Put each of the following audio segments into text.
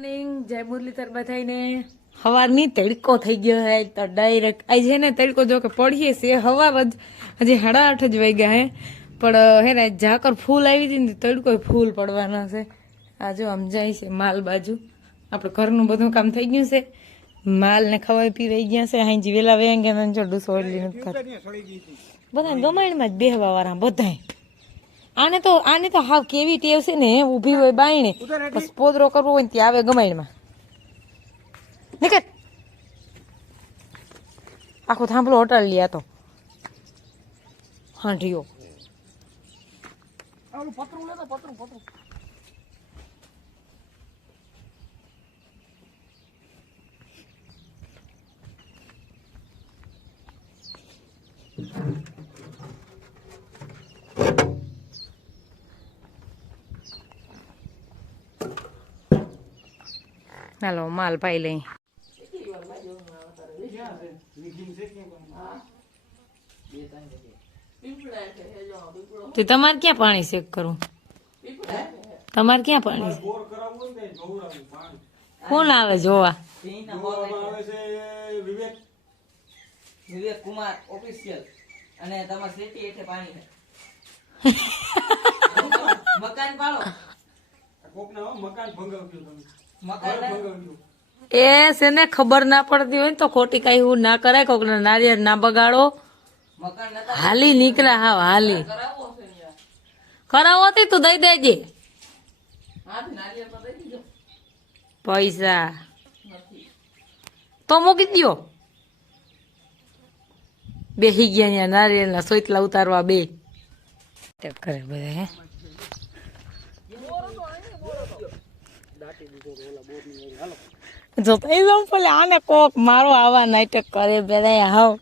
Morning, જય મુરલીધર બધાઈને. હવારની તડકો થઈ ગયો હે તો ડાયરેક્ટ આજ હે ને તડકો જો કે પડીએ છે હવાર જ હજી 8:30 જ વાગ્યા હે પણ હે ને ઝાકર ફૂલ આવી હતી ને તડકો ફૂલ પડવાના છે. આ જો આમ જાય છે માલ બાજુ આપણે ઘરનું બધું કામ થઈ ગયું છે. માલ ને ખવાઈ પીવાઈ ગયા છે. હાંજી વેલા વેંગે ને જો ડૂસો ઓલી નથી બધા ગમાણમાં જ બેહવા વાળા બધા. આને તો હાવ કેવી ટેવ છે ને ઊભી હોય બાયણે બસ પોદરો કરવો હોય ને ત્યાં આવે ગમાણમાં નીકળ આખો થાંભલો હટાડી લે. તો હાંઢીઓ હાલો માલ પાઈ લઈ. તો તમારે ક્યાં પાણી ચેક કરું? તમારે ક્યાં પાણી કોણ આવે જોવા? વિવેક કુમાર ઓફિશિયલ અને તમાર સિટી એટલે પાણી છે. મકાન પાડો કોકના મકાન ભંગાવ્યું તમે મકાન ભંગાવ્યું એ છે ને ખબર ના પડતી હોય ને તો ખોટી કઈ હું ના કરાય. કોક નારિયેળ ના બગાડો. મકાન હાલી નીકળ્યા હાવ હાલી કરાવો હતી તું દઈ દેજે પૈસા તો મૂકી દો. બેસી ગયા ત્યાં નારિયેળ ના સોતલા ઉતારવા બે કરે બધા. હે જોતા એક્ઝામ્પલ આને કોક મારો આવા નાટક કરે બધા. હાવ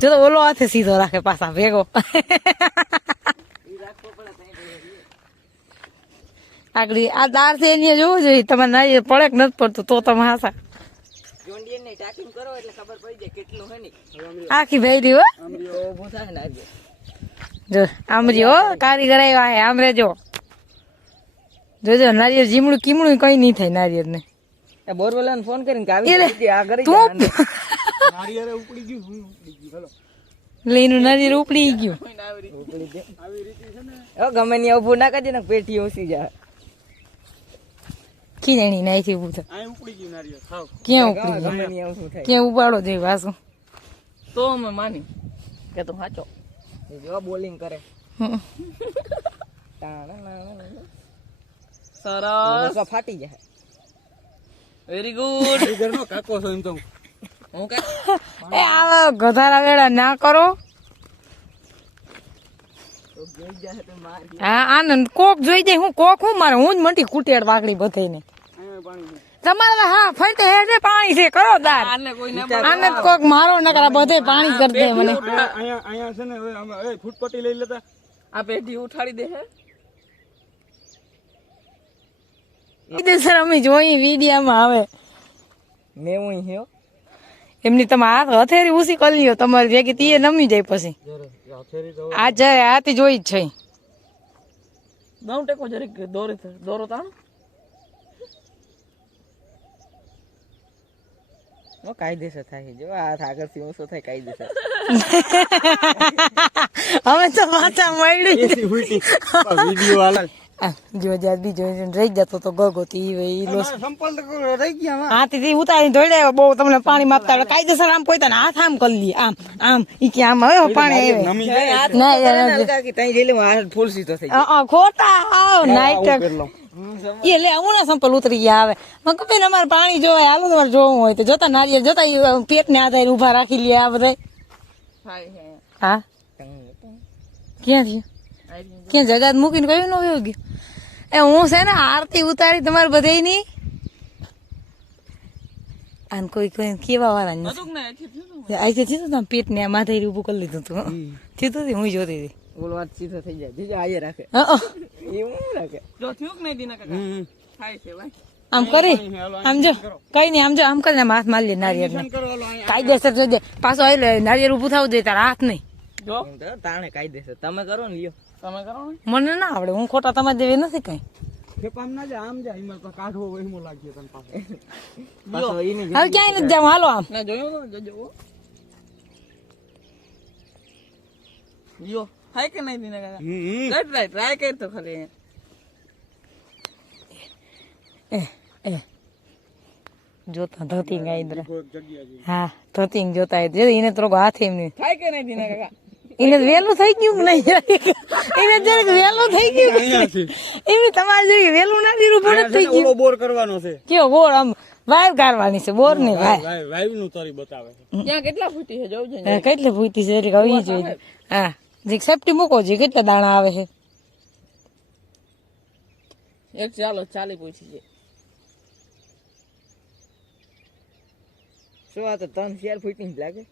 જો તો ઓલો હાથે સીધો રાખે પાછા ભેગો. આગળ આ દાર છે એને જોવું જોઈએ તમારે નારિયેળ પડે કે નથી પડતું તો તમે હાસા આખી ભેરી હો. જો આમરી હો કારીગર આવ્યા હે આમરે જો જોજો નારિયેળ જીમડું કીમડું કઈ નહીં થાય નારિયેળ ને. બોરવેલા ને ફોન કરીને લઈનું નારિયેળ ઉપડી ગયું. ગમે ની ઉભું ના કરજે ને પેટી ઓછી જાય. ખીજણી નાખી ઉભું થાય ક્યાં ઉપડી ગયું ક્યાં ઉપાડો જોઈએ પાછું તો અમે માની કે તું સાચો જો બોલિંગ કરે. સરસ ફાટી જાય. વેરી ગુડ ઘરનો કાકો છો એમ તો હું કે એ આવા ગધારા વેળા ના કરો. હા આનંદ કોક જોઈ જાય હું કોક હું મારે હું જ મંટી કુટેડ વાગડી બધાને તમારે. હા ફરતે હેઠે પાણી છે કરો દાર આનંદ કોક મારો ન કરા બધે પાણી કરી દે મને. અહીંયા છે ને હવે ફૂટપટ્ટી લઈ લેતા આ પેટી ઉઠાડી દે હે. સર અમે જોઈ વિડીયામાં આવે મેં હું હિયો એમની તમે હાથ હથેરી ઉસી કરી લ્યો તમારી ભેગી તીએ નમી જાય પછી આ જાય આથી જોઈ જ છે. દઉં ટેકો જરીક દોરો તાણ કાયદેસર થાય. જો હાથ આગળથી ઓછો થાય કાયદેસર. અમે તો પાછા મળી વિડીયો જો જાત બીજો રહી જતો તો ગગોતી સંપલ રહી ગયા હાથથી ઉતારી ધોડ્યા બહુ તમને પાણી માપતા કાયદેસર આમ કોઈ હાથ આમ કરી લે આમ આમ ઈ કે આમ હવે પાણી ફૂલ સીધો થઈ ખોટા આવ નાઈટક એ લે હું ના સંપલ ઉતરી ગયા આવે બેન અમારે પાણી જોવાય હાલો તમારે જોવું હોય તો જોતા નારિયેળ જોતા પેટ ને આધારે ઉભા રાખી લે આ બધા. હા ક્યાં થયું ક્યાં જગાત મૂકીને કયું ન વયો ગયું. એ હું છે ને આરતી ઉતારી તમારે બધાય ની આને કોઈ કોઈ કેવા વાળા નથી થયું પેટ ને માથે ઉભું કરી લીધું તું થયું હું જોતી હતી. બોલ વાત સીધો થઈ જાય જીજો આયે રાખે એવું રાખે જો થયું કે નહીં દીના કાકા થાય છે ભાઈ આમ કરી આમ જો કઈ નઈ આમ જો આમ કરીને હાથ મારી લે નારિયેળ ને કાયદેસર જોજે પાછો આવી નારિયેળ ઉભું થવું જોઈએ તારા હાથ નહીં જો તાણે કાયદેસર તમે કરો ને લ્યો તમે કરો ને મને ના આવડે હું ખોટા તમારે જેવી નથી કઈ ખેપામ ના જા, આમ જા, એમાં તો કાઢવો હોય એમ લાગ્યો તને પાછો. પાછો હવે ક્યાંય નથી જવું, હાલો આમ. ના જોયો ને જોજો યો હાય કે નહીં દીના કાકા ટ્રાય કર તો ખરી જોતા ધોતી ગાય ઇન્દ્ર. કોઈક જગ્યા છે. હા ધોતી જોતા એને થોડોક હાથ એમની થાય કે નહીં દીના કાકા એને વેલું થઈ ગયું કે નહીં એને જરાક વેલું થઈ ગયું કે અહીંયા છે. એમને તમારે જરીક વેલું ના દીધું પણ અહીંયા થઈ છે ને ગયું ઓલો બોર કરવાનો છે. કયો બોર આમ વાયર કાઢવાની છે બોર ની વાયર વાયુ નું તરી બતાવે છે. ત્યાં કેટલા ફૂટી છે જોજો ને કેટલી ભૂતી છે જરીક આવી જોઈએ. હા જે સેફટી મૂકો છે કેટલા દાણા આવે છે. એક ચાલો ચાલી પૂછી છે શું આ તો 3-4 ફૂટની જ લાગે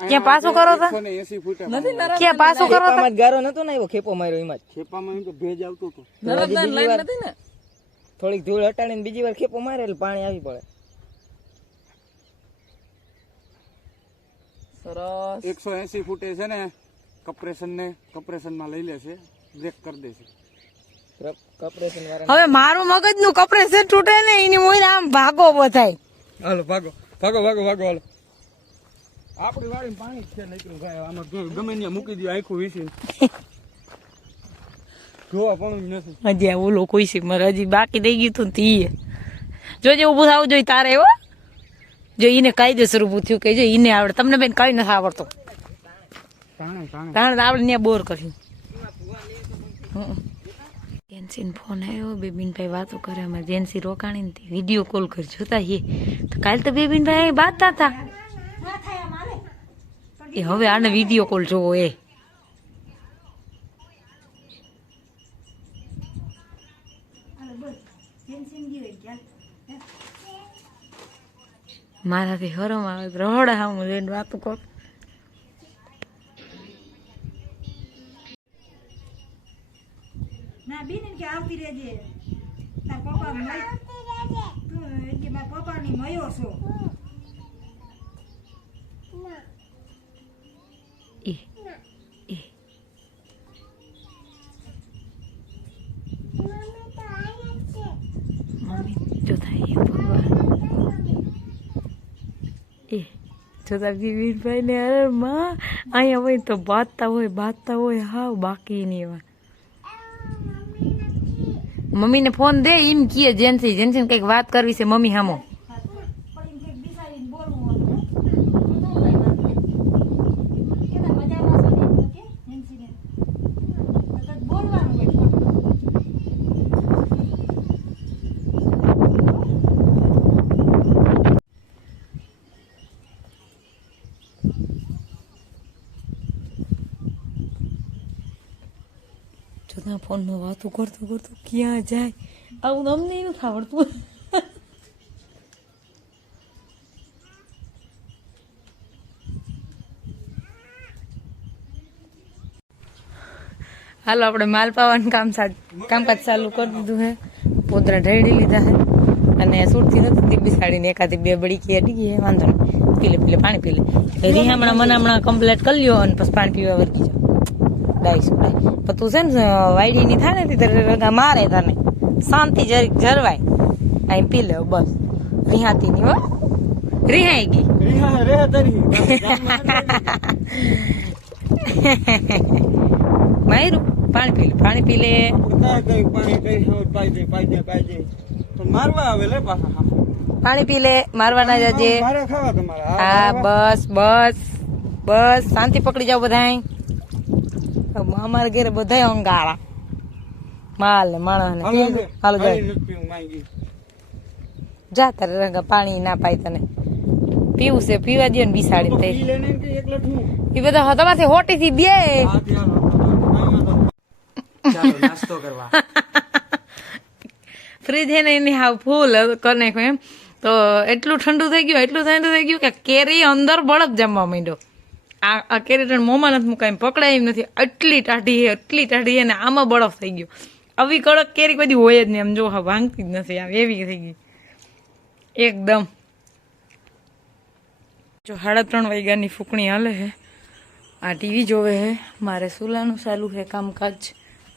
ક્યાં પાછું કરો તા 180 ફૂટે નથી નરમ ક્યાં પાછું કરો તા ખેપામાં જ ગારો નતો ને આવ્યો ખેપો માર્યો એમાં જ ખેપામાં એમ તો ભેજ આવતો હતો. નરમદાન લાઈન નથી ને થોડીક ધૂળ હટાડીને બીજી વાર ખેપો મારે એટલે પાણી આવી પડે સરસ 180 ફૂટે છે ને કમ્પ્રેશન માં લઈ લે છે, બ્રેક કરી દે છે. કપરેશન વાળા હવે મારું મગજ નું કપરેશન તૂટે ને એની મોઈ આમ ભાગો બધાય. હાલો ભાગો હાલો. આપણી વાડીમાં પાણી જ છે નીકળ્યું ભાઈ, આમાં ગમે ત્યાં મૂકી દો આખું વીસીને. જોવા પણ જ નથી. હજી આ ઓલો કોઈ છે મારે હજી બાકી દઈ ગયું તું ને તી જોજે ઉભું થવું જોઈએ તારે એવો જો ઈને કાયદેસર ઉભું થયું કે જો ઈને આવડે તમને બેન કઈ નથી આવડતું તાણે આપણે ત્યાં બોર કર્યું. જેન્સી ફોન આવ્યો બેબીનભાઈ વાતો કરે અમે જેન્સી રોકાણી ને વિડીયો કોલ કરી જોતા એ તો કાલ તો બેબીનભાઈ બાતતા હતા એ હવે આને વિડીયો કોલ જોવો એ મારાથી હરમ આવે રહોડા હા હું લઈને વાતો કર ના બેન કે આવતી રહેજે તાર પપ્પા તું કે મારા પપ્પાની મયો છો એ એ મમ્મી જોતા એ ભગવાન એ જોતા બીબીનભાઈ ને અરે માં અહીંયા હોય તો બાંધતા હોય હાવ બાકી નહીં એવા મમ્મીને ફોન દે એમ કીએ જેન્સી કઈક વાત કરવી છે મમ્મી હામો જોતા ફોનમાં વાતો કરતો ક્યાં જાય આવું અમને નથી આવડતું હાલો આપણે માલ પાવાનું કામકાજ ચાલુ કરી દીધું હે પોદરા ઢળી લીધા હે અને સુરતી નથી બિસાડીને એકાદી 2 બળીકી અડી ગઈ વાંધો નહીં પીલે પાણી પીલે હમણાં કમ્પ્લીટ કરી લ્યો અને પછી પાણી પીવા વર્ગી જાવ ડાઈશું પણ તું છે ને વાયડી ની થાય ને ત્યારે મારે તને શાંતિ જરીક જરવાય અહીં પી લે બસ રિહાતી ની હો રિહાઈ ગઈ માયરું પાણી પી લે મારવા આવે લે પાછા પાણી પી લે મારવા ના જજે મારે ખાવા તમારા હા બસ શાંતિ પકડી જાવ બધાય અમારા ઘરે બધા અંગારા માલ ને માણસ ને હાલો જા તારે રંગા પાણી ના પાય તને પીવું છે પીવા દે ને બિસાડી એ બધા તમારથી હોટી થી બે નાસ્તો કરવા ફ્રીજ હે ને એની હાવ ફૂલ કરી નાખ્યું એમ તો એટલું ઠંડુ થઈ ગયું કે કેરી અંદર બળફ જમવા માંડ્યો આ કેરી તો મોંમાં નથી મુકાય પકડાય એમ નથી એટલી ટાઢી હે ને આમાં બળફ થઈ ગયો આવી કડક કેરી બધી હોય જ નહીં એમ જો હા ભાંગતી જ નથી આમ એવી થઈ ગઈ એકદમ જો 3:30 વાગ્યાની ફૂકણી હાલે હે આ ટીવી જોવે હે મારે સુલાનું ચાલુ હે કામકાજ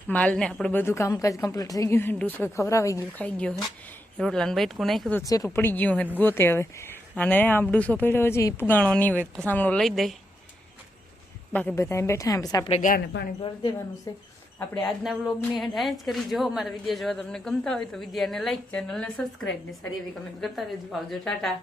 માલને આપણે બધું કામકાજ કમ્પ્લીટ થઈ ગયું છે. ડૂસો ખવડાવી ગયો, ખાઈ ગયો છે. રોટલાને બેઠકું નાખ્યું તો છેટું પડી ગયું છે ગોતે હવે. અને આમ ડૂસો પડ્યો છે એ પુગાણો નહીં હોય તો સામનો લઈ દે. બાકી બધા અહીં બેઠા પછી આપણે ગાને પાણી ભરી દેવાનું છે. આપણે આજના વ્લોગની એન્ડ જ કરી. જો મારા વિડીયો જોવા તમને ગમતા હોય તો વિડીયોને લાઈક, ચેનલને સબસ્ક્રાઈબ ને સારી એવી કમેન્ટ કરતા રહેજો. આવજો, ટાટા.